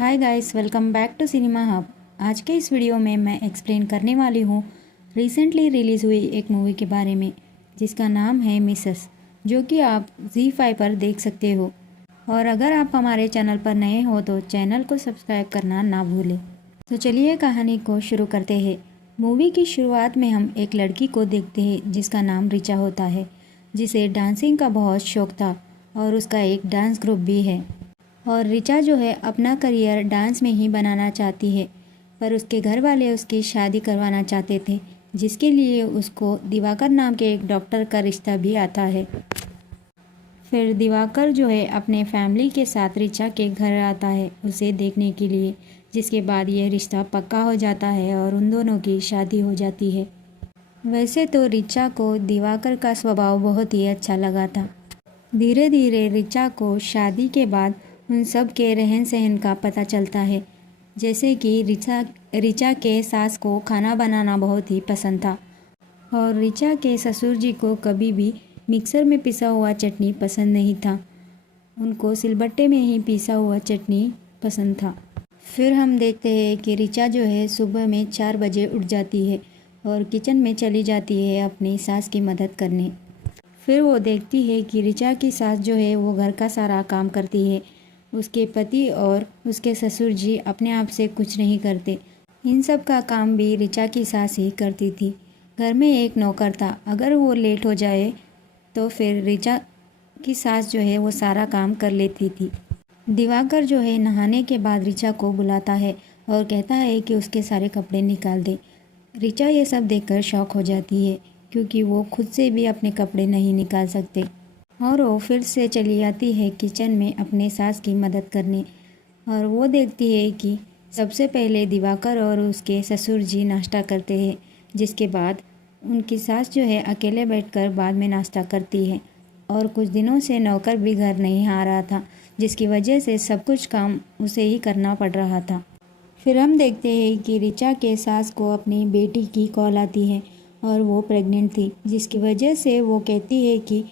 Hi guys, welcome back to Cinema Hub. आज के इस वीडियो में मैं एक्सप्लेन करने वाली हूँ रिसेंटली रिलीज़ हुई एक मूवी के बारे में जिसका नाम है मिसेस, जो कि आप ZEE5 पर देख सकते हो। और अगर आप हमारे चैनल पर नए हो तो चैनल को सब्सक्राइब करना ना भूलें। तो चलिए कहानी को शुरू करते हैं। मूवी की शुरुआत में हम एक लड़की को देखते हैं जिसका नाम रिचा होता है, जिसे डांसिंग का बहुत शौक था और उसका एक डांस ग्रुप भी है। और रिचा जो है अपना करियर डांस में ही बनाना चाहती है, पर उसके घर वाले उसकी शादी करवाना चाहते थे, जिसके लिए उसको दिवाकर नाम के एक डॉक्टर का रिश्ता भी आता है। फिर दिवाकर जो है अपने फैमिली के साथ रिचा के घर आता है उसे देखने के लिए, जिसके बाद ये रिश्ता पक्का हो जाता है और उन दोनों की शादी हो जाती है। वैसे तो रिचा को दिवाकर का स्वभाव बहुत ही अच्छा लगा था। धीरे धीरे रिचा को शादी के बाद उन सब के रहन सहन का पता चलता है, जैसे कि रिचा के सास को खाना बनाना बहुत ही पसंद था और रिचा के ससुर जी को कभी भी मिक्सर में पिसा हुआ चटनी पसंद नहीं था, उनको सिलबट्टे में ही पिसा हुआ चटनी पसंद था। फिर हम देखते हैं कि रिचा जो है सुबह में 4 बजे उठ जाती है और किचन में चली जाती है अपनी सास की मदद करने। फिर वो देखती है कि रिचा की सास जो है वो घर का सारा काम करती है, उसके पति और उसके ससुर जी अपने आप से कुछ नहीं करते। इन सब का काम भी रिचा की सास ही करती थी। घर में एक नौकर था, अगर वो लेट हो जाए तो फिर रिचा की सास जो है वो सारा काम कर लेती थी। दिवाकर जो है नहाने के बाद रिचा को बुलाता है और कहता है कि उसके सारे कपड़े निकाल दे। रिचा ये सब देखकर शॉक हो जाती है, क्योंकि वो खुद से भी अपने कपड़े नहीं निकाल सकते। और वो फिर से चली आती है किचन में अपने सास की मदद करने, और वो देखती है कि सबसे पहले दिवाकर और उसके ससुर जी नाश्ता करते हैं, जिसके बाद उनकी सास जो है अकेले बैठकर बाद में नाश्ता करती है। और कुछ दिनों से नौकर भी घर नहीं आ रहा था, जिसकी वजह से सब कुछ काम उसे ही करना पड़ रहा था। फिर हम देखते हैं कि रिचा के सास को अपनी बेटी की कॉल आती है और वो प्रेग्नेंट थी, जिसकी वजह से वो कहती है कि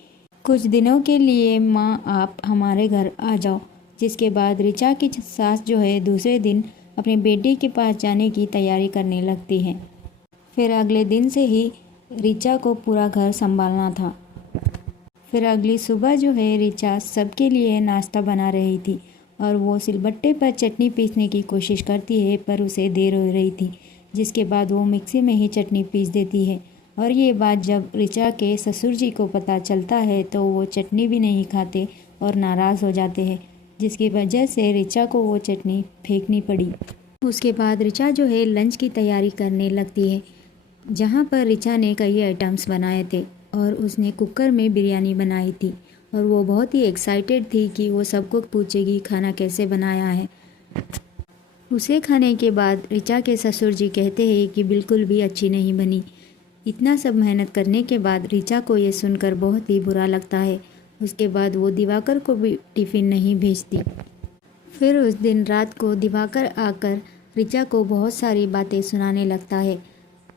कुछ दिनों के लिए माँ आप हमारे घर आ जाओ। जिसके बाद रिचा की सास जो है दूसरे दिन अपनी बेटी के पास जाने की तैयारी करने लगती है। फिर अगले दिन से ही रिचा को पूरा घर संभालना था। फिर अगली सुबह जो है रिचा सबके लिए नाश्ता बना रही थी और वो सिलबट्टे पर चटनी पीसने की कोशिश करती है, पर उसे देर हो रही थी, जिसके बाद वो मिक्सी में ही चटनी पीस देती है। और ये बात जब रिचा के ससुर जी को पता चलता है तो वो चटनी भी नहीं खाते और नाराज़ हो जाते हैं, जिसकी वजह से रिचा को वो चटनी फेंकनी पड़ी। उसके बाद रिचा जो है लंच की तैयारी करने लगती है, जहाँ पर रिचा ने कई आइटम्स बनाए थे और उसने कुकर में बिरयानी बनाई थी और वो बहुत ही एक्साइटेड थी कि वो सबको पूछेगी खाना कैसे बनाया है। उसे खाने के बाद रिचा के ससुर जी कहते हैं कि बिल्कुल भी अच्छी नहीं बनी। इतना सब मेहनत करने के बाद रिचा को ये सुनकर बहुत ही बुरा लगता है। उसके बाद वो दिवाकर को भी टिफ़िन नहीं भेजती। फिर उस दिन रात को दिवाकर आकर रिचा को बहुत सारी बातें सुनाने लगता है,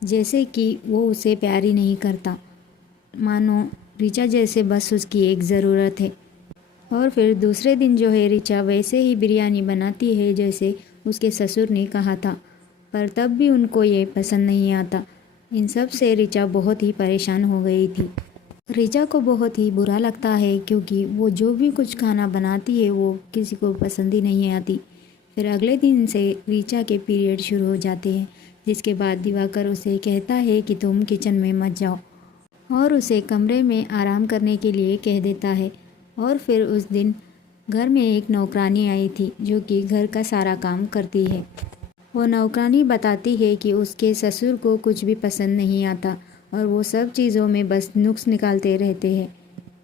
जैसे कि वो उसे प्यार ही नहीं करता, मानो रिचा जैसे बस उसकी एक ज़रूरत है। और फिर दूसरे दिन जो है रिचा वैसे ही बिरयानी बनाती है जैसे उसके ससुर ने कहा था, पर तब भी उनको ये पसंद नहीं आता। इन सब से रिचा बहुत ही परेशान हो गई थी। रिचा को बहुत ही बुरा लगता है, क्योंकि वो जो भी कुछ खाना बनाती है वो किसी को पसंद ही नहीं आती। फिर अगले दिन से रिचा के पीरियड शुरू हो जाते हैं, जिसके बाद दिवाकर उसे कहता है कि तुम किचन में मत जाओ और उसे कमरे में आराम करने के लिए कह देता है। और फिर उस दिन घर में एक नौकरानी आई थी, जो कि घर का सारा काम करती है। वो नौकरानी बताती है कि उसके ससुर को कुछ भी पसंद नहीं आता और वो सब चीज़ों में बस नुक्स निकालते रहते हैं।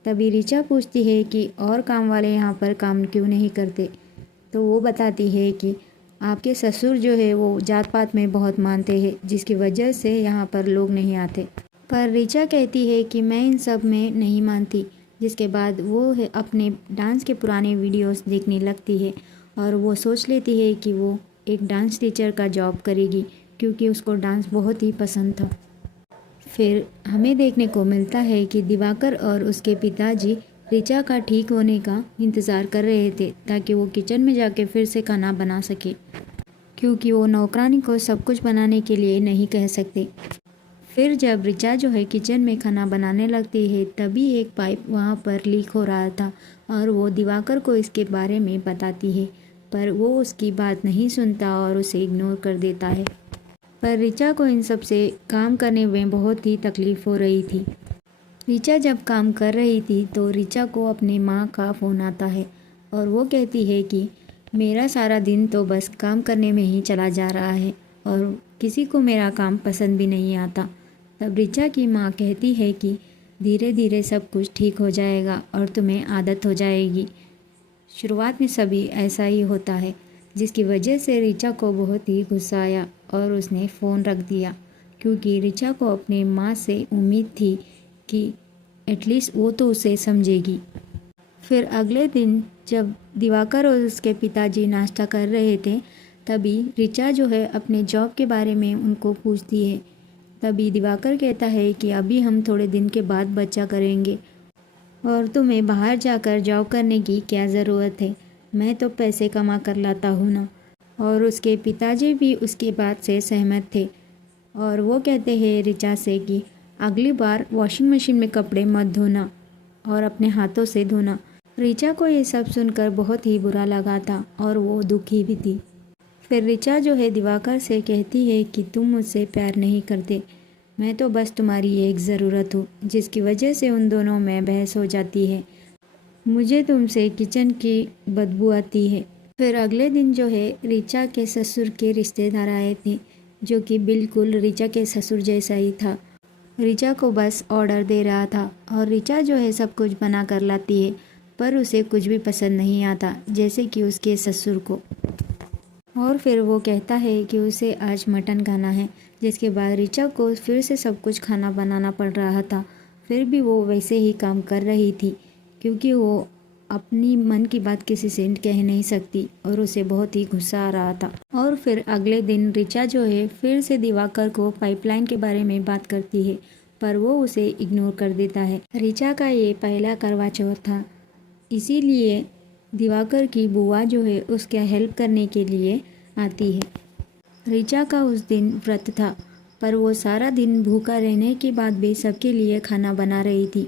तभी रिचा पूछती है कि और काम वाले यहाँ पर काम क्यों नहीं करते, तो वो बताती है कि आपके ससुर जो है वो जात पात में बहुत मानते हैं, जिसकी वजह से यहाँ पर लोग नहीं आते। पर रिचा कहती है कि मैं इन सब में नहीं मानती। जिसके बाद वो है अपने डांस के पुराने वीडियोस देखने लगती है और वो सोच लेती है कि वो एक डांस टीचर का जॉब करेगी, क्योंकि उसको डांस बहुत ही पसंद था। फिर हमें देखने को मिलता है कि दिवाकर और उसके पिताजी ऋचा का ठीक होने का इंतज़ार कर रहे थे ताकि वो किचन में जाके फिर से खाना बना सके, क्योंकि वो नौकरानी को सब कुछ बनाने के लिए नहीं कह सकते। फिर जब ऋचा जो है किचन में खाना बनाने लगती है तभी एक पाइप वहाँ पर लीक हो रहा था और वो दिवाकर को इसके बारे में बताती है, पर वो उसकी बात नहीं सुनता और उसे इग्नोर कर देता है। पर ऋचा को इन सब से काम करने में बहुत ही तकलीफ़ हो रही थी। ऋचा जब काम कर रही थी तो ऋचा को अपनी माँ का फ़ोन आता है और वो कहती है कि मेरा सारा दिन तो बस काम करने में ही चला जा रहा है और किसी को मेरा काम पसंद भी नहीं आता। तब ऋचा की माँ कहती है कि धीरे धीरे सब कुछ ठीक हो जाएगा और तुम्हें आदत हो जाएगी। शुरुआत में सभी ऐसा ही होता है, जिसकी वजह से ऋचा को बहुत ही गुस्सा आया और उसने फ़ोन रख दिया, क्योंकि ऋचा को अपनी माँ से उम्मीद थी कि एटलीस्ट वो तो उसे समझेगी। फिर अगले दिन जब दिवाकर और उसके पिताजी नाश्ता कर रहे थे तभी ऋचा जो है अपने जॉब के बारे में उनको पूछती है। तभी दिवाकर कहता है कि अभी हम थोड़े दिन के बाद बच्चा करेंगे और तुम्हें बाहर जाकर जॉब करने की क्या ज़रूरत है, मैं तो पैसे कमा कर लाता हूँ ना। और उसके पिताजी भी उसकी बात से सहमत थे और वो कहते हैं ऋचा से कि अगली बार वॉशिंग मशीन में कपड़े मत धोना और अपने हाथों से धोना। ऋचा को ये सब सुनकर बहुत ही बुरा लगा था और वो दुखी भी थी। फिर ऋचा जो है दिवाकर से कहती है कि तुम मुझसे प्यार नहीं करते, मैं तो बस तुम्हारी एक ज़रूरत हूँ, जिसकी वजह से उन दोनों में बहस हो जाती है। मुझे तुमसे किचन की बदबू आती है। फिर अगले दिन जो है ऋचा के ससुर के रिश्तेदार आए थे, जो कि बिल्कुल ऋचा के ससुर जैसा ही था। ऋचा को बस ऑर्डर दे रहा था और ऋचा जो है सब कुछ बना कर लाती है, पर उसे कुछ भी पसंद नहीं आता, जैसे कि उसके ससुर को। और फिर वो कहता है कि उसे आज मटन खाना है, जिसके बाद ऋचा को फिर से सब कुछ खाना बनाना पड़ रहा था। फिर भी वो वैसे ही काम कर रही थी, क्योंकि वो अपनी मन की बात किसी से कह नहीं सकती और उसे बहुत ही गुस्सा आ रहा था। और फिर अगले दिन ऋचा जो है फिर से दिवाकर को पाइपलाइन के बारे में बात करती है, पर वो उसे इग्नोर कर देता है। ऋचा का ये पहला करवा चौथ था, इसीलिए दिवाकर की बुआ जो है उसका हेल्प करने के लिए आती है। ऋचा का उस दिन व्रत था, पर वो सारा दिन भूखा रहने के बाद भी सबके लिए खाना बना रही थी।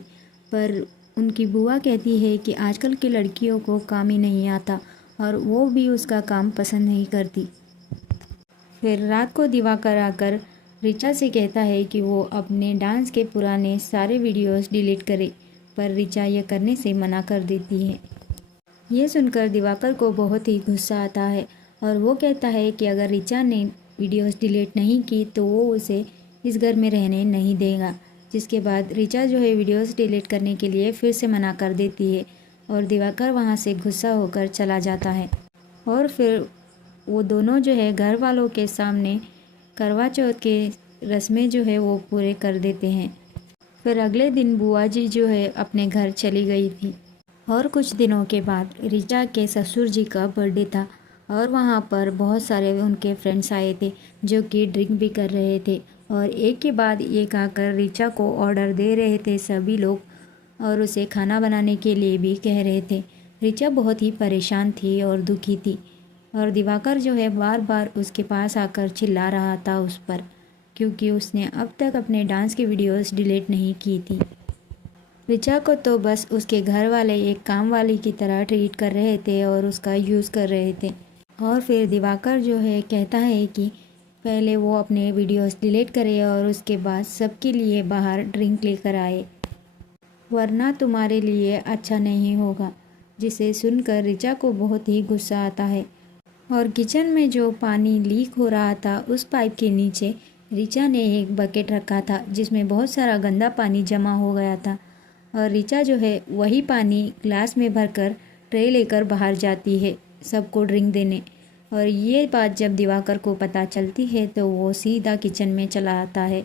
पर उनकी बुआ कहती है कि आजकल की लड़कियों को काम ही नहीं आता और वो भी उसका काम पसंद नहीं करती। फिर रात को दिवाकर आकर ऋचा से कहता है कि वो अपने डांस के पुराने सारे वीडियोस डिलीट करे, पर ऋचा ये करने से मना कर देती है। ये सुनकर दिवाकर को बहुत ही गुस्सा आता है और वो कहता है कि अगर ऋचा ने वीडियोस डिलीट नहीं की तो वो उसे इस घर में रहने नहीं देगा। जिसके बाद ऋचा जो है वीडियोस डिलीट करने के लिए फिर से मना कर देती है और दिवाकर वहाँ से गुस्सा होकर चला जाता है। और फिर वो दोनों जो है घर वालों के सामने करवा चौथ के रस्में जो है वो पूरे कर देते हैं। फिर अगले दिन बुआ जी जो है अपने घर चली गई थी। और कुछ दिनों के बाद ऋचा के ससुर जी का बर्थडे था और वहाँ पर बहुत सारे उनके फ्रेंड्स आए थे, जो कि ड्रिंक भी कर रहे थे और एक के बाद एक आकर ऋचा को ऑर्डर दे रहे थे सभी लोग और उसे खाना बनाने के लिए भी कह रहे थे। ऋचा बहुत ही परेशान थी और दुखी थी और दिवाकर जो है बार बार उसके पास आकर चिल्ला रहा था उस पर, क्योंकि उसने अब तक अपने डांस की वीडियोस डिलीट नहीं की थी। ऋचा को तो बस उसके घर वाले एक काम वाली की तरह ट्रीट कर रहे थे और उसका यूज़ कर रहे थे। और फिर दिवाकर जो है कहता है कि पहले वो अपने वीडियोस डिलीट करे और उसके बाद सबके लिए बाहर ड्रिंक लेकर आए, वरना तुम्हारे लिए अच्छा नहीं होगा। जिसे सुनकर ऋचा को बहुत ही गुस्सा आता है और किचन में जो पानी लीक हो रहा था उस पाइप के नीचे ऋचा ने एक बकेट रखा था, जिसमें बहुत सारा गंदा पानी जमा हो गया था और ऋचा जो है वही पानी ग्लास में भरकर ट्रे लेकर बाहर जाती है सबको ड्रिंक देने। और ये बात जब दिवाकर को पता चलती है तो वो सीधा किचन में चला आता है।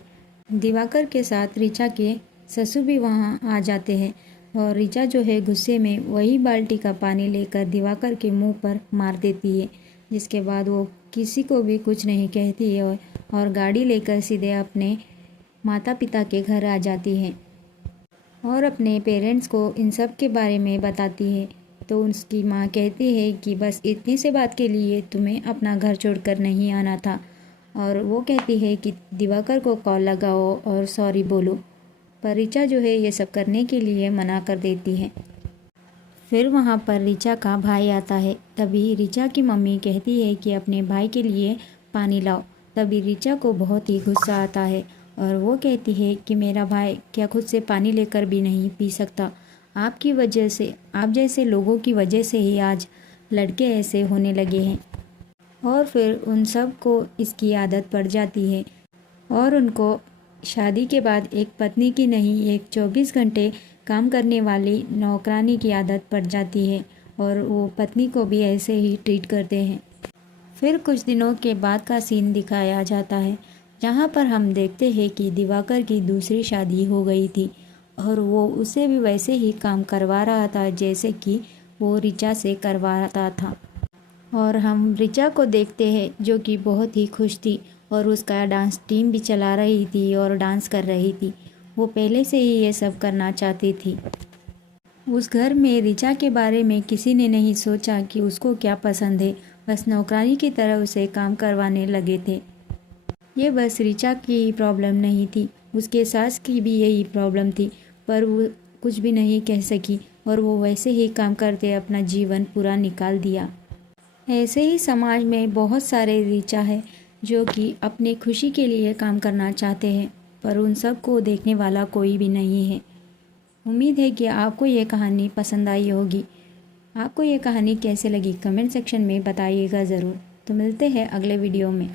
दिवाकर के साथ ऋचा के ससुर भी वहाँ आ जाते हैं और ऋचा जो है गुस्से में वही बाल्टी का पानी लेकर दिवाकर के मुंह पर मार देती है, जिसके बाद वो किसी को भी कुछ नहीं कहती है और गाड़ी लेकर सीधे अपने माता पिता के घर आ जाती है। और अपने पेरेंट्स को इन सब के बारे में बताती है। तो उसकी माँ कहती है कि बस इतनी से बात के लिए तुम्हें अपना घर छोड़कर नहीं आना था। और वो कहती है कि दिवाकर को कॉल लगाओ और सॉरी बोलो, पर ऋचा जो है ये सब करने के लिए मना कर देती है। फिर वहाँ पर ऋचा का भाई आता है। तभी ऋचा की मम्मी कहती है कि अपने भाई के लिए पानी लाओ। तभी ऋचा को बहुत ही गुस्सा आता है और वो कहती है कि मेरा भाई क्या खुद से पानी लेकर भी नहीं पी सकता? आपकी वजह से, आप जैसे लोगों की वजह से ही आज लड़के ऐसे होने लगे हैं। और फिर उन सब को इसकी आदत पड़ जाती है और उनको शादी के बाद एक पत्नी की नहीं, एक 24 घंटे काम करने वाली नौकरानी की आदत पड़ जाती है और वो पत्नी को भी ऐसे ही ट्रीट करते हैं। फिर कुछ दिनों के बाद का सीन दिखाया जाता है, जहाँ पर हम देखते हैं कि दिवाकर की दूसरी शादी हो गई थी और वो उसे भी वैसे ही काम करवा रहा था जैसे कि वो ऋचा से करवाता था। और हम ऋचा को देखते हैं जो कि बहुत ही खुश थी और उसका डांस टीम भी चला रही थी और डांस कर रही थी। वो पहले से ही ये सब करना चाहती थी। उस घर में ऋचा के बारे में किसी ने नहीं सोचा कि उसको क्या पसंद है, बस नौकरानी की तरह उसे काम करवाने लगे थे। ये बस ऋचा की ही प्रॉब्लम नहीं थी, उसके सास की भी यही प्रॉब्लम थी, पर वो कुछ भी नहीं कह सकी और वो वैसे ही काम करते अपना जीवन पूरा निकाल दिया। ऐसे ही समाज में बहुत सारे ऋचा है जो कि अपने खुशी के लिए काम करना चाहते हैं, पर उन सब को देखने वाला कोई भी नहीं है। उम्मीद है कि आपको ये कहानी पसंद आई होगी। आपको ये कहानी कैसे लगी कमेंट सेक्शन में बताइएगा ज़रूर। तो मिलते हैं अगले वीडियो में।